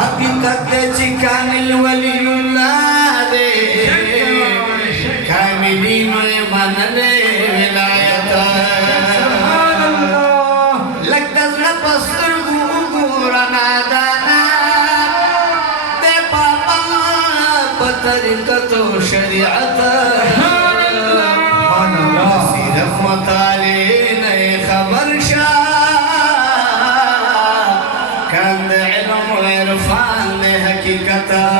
حقيقة كامل ولي الله كاملين من ولايته لك تزل بصر غورنا دانا دے پاپا بطریقت و شریعت رحمت علينا خبر شاه كان علم وعرفان حقيقة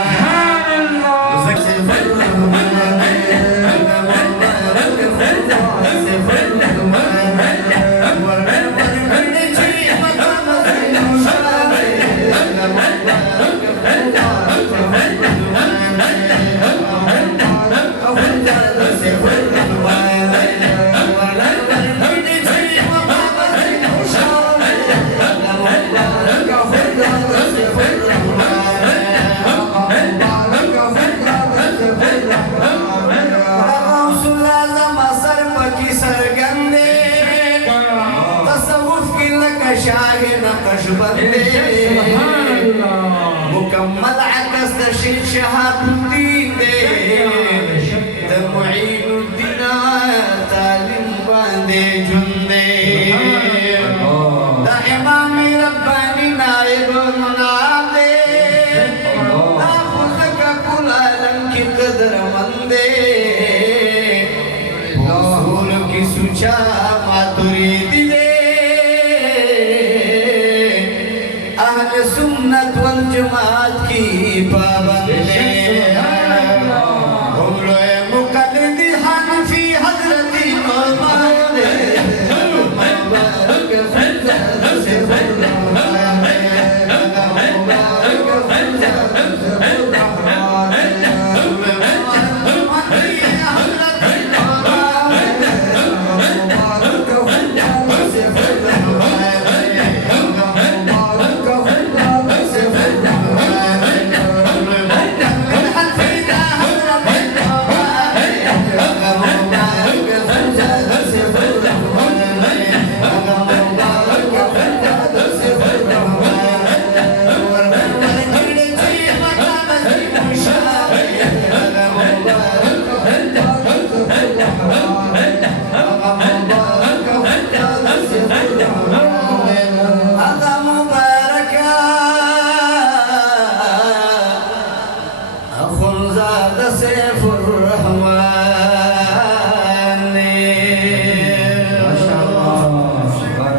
مكمل عكس تشيل شهاب الدين ده معين الدين تعلم باندي جندي ده امامي رباني نائب منادي ناخذك كل عالم کی قدر مندے رسول کی سوچا ماتوری دلے سنت والجماعت کی پابندی ہم روئے مقلد حنفی حضرت امام مبارک فضل سے سيف الرحمن